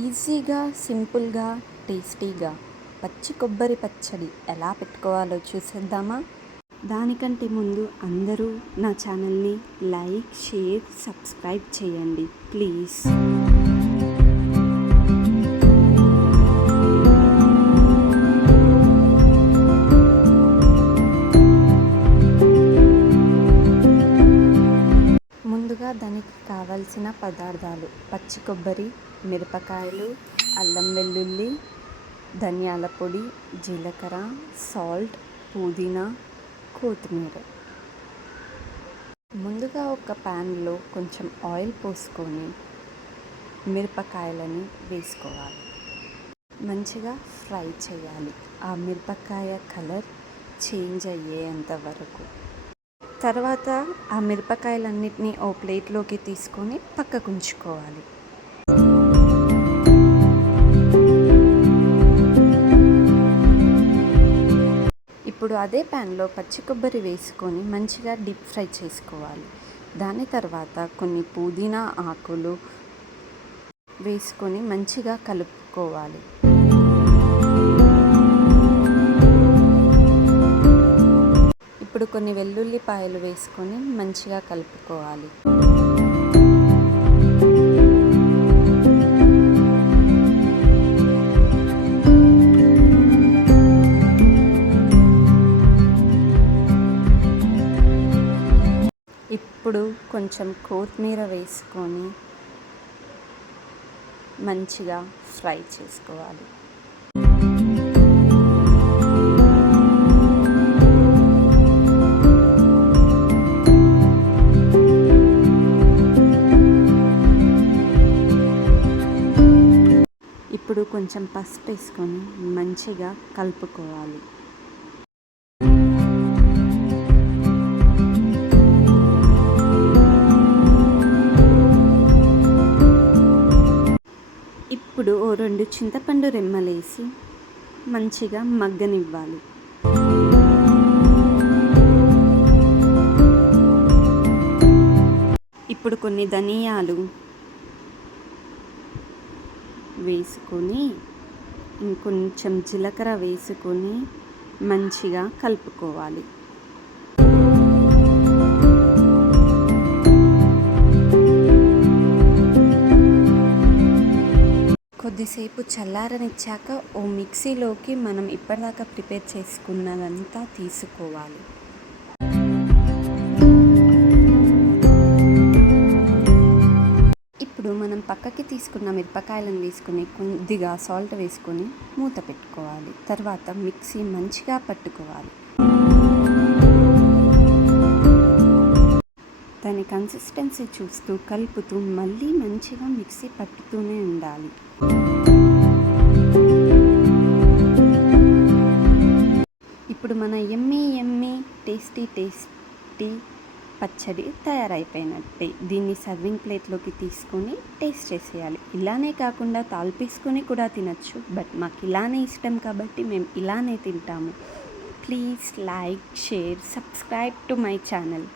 ఈజీగా, సింపుల్గా, టేస్టీగా పచ్చి కొబ్బరి పచ్చడి ఎలా పెట్టుకోవాలో చూసేద్దామా? దానికంటే ముందు అందరూ నా ఛానల్ని లైక్, షేర్, సబ్స్క్రైబ్ చేయండి ప్లీజ్. ముందుగా దానికి కావాల్సిన పదార్థాలు: పచ్చి కొబ్బరి, మిరపకాయలు, అల్లం వెల్లుల్లి, ధనియాల పొడి, జీలకర్ర, సాల్ట్, పుదీనా, కొత్తిమీర. ముందుగా ఒక ప్యాన్లో కొంచెం ఆయిల్ పోసుకొని మిరపకాయలని వేసుకోవాలి. మంచిగా ఫ్రై చేయాలి, ఆ మిరపకాయ కలర్ చేంజ్ అయ్యేంత వరకు. తర్వాత ఆ మిరపకాయలన్నిటినీ ఓ ప్లేట్లోకి తీసుకొని పక్కకు ఉంచుకోవాలి. ఇప్పుడు అదే ప్యాన్లో పచ్చి కొబ్బరి వేసుకొని మంచిగా డీప్ ఫ్రై చేసుకోవాలి. దాని తర్వాత కొన్ని పుదీనా ఆకులు వేసుకొని మంచిగా కలుపుకోవాలి. ఇప్పుడు కొన్ని వెల్లుల్లిపాయలు వేసుకొని మంచిగా కలుపుకోవాలి. ఇప్పుడు కొంచెం కొత్తిమీర వేసుకొని మంచిగా ఫ్రై చేసుకోవాలి. ఇప్పుడు కొంచెం పసుపు వేసుకొని మంచిగా కలుపుకోవాలి. ఇప్పుడు ఓ 2 చింతపండు రెమ్మలేసి మంచిగా మగ్గనివ్వాలి. ఇప్పుడు కొన్ని ధనియాలు వేసుకొని ఇంకొంచెం జీలకర్ర వేసుకొని మంచిగా కలుపుకోవాలి. కొద్దిసేపు చల్లారనిచ్చాక ఓ మిక్సీలోకి మనం ఇప్పటిదాకా ప్రిపేర్ చేసుకున్నదంతా తీసుకోవాలి. ఇప్పుడు మనం పక్కకి తీసుకున్న మిరపకాయలను వేసుకొని కొద్దిగా సాల్ట్ వేసుకొని మూత పెట్టుకోవాలి. తర్వాత మిక్సీ మంచిగా పట్టుకోవాలి. దాని కన్సిస్టెన్సీ చూస్తూ కలుపుతూ మళ్ళీ మంచిగా మిక్సీ పట్టుతూనే ఉండాలి. ఇప్పుడు మన యమ్మీ టేస్టీ పచ్చడి తయారైపోయినట్టే. దీన్ని సర్వింగ్ ప్లేట్లోకి తీసుకొని టేస్ట్ చేసేయాలి. ఇలానే కాకుండా తాల్పేసుకొని కూడా తినచ్చు, బట్ మాకు ఇలానే ఇష్టం కాబట్టి మేము ఇలానే తింటాము. Please like, share, subscribe to my channel.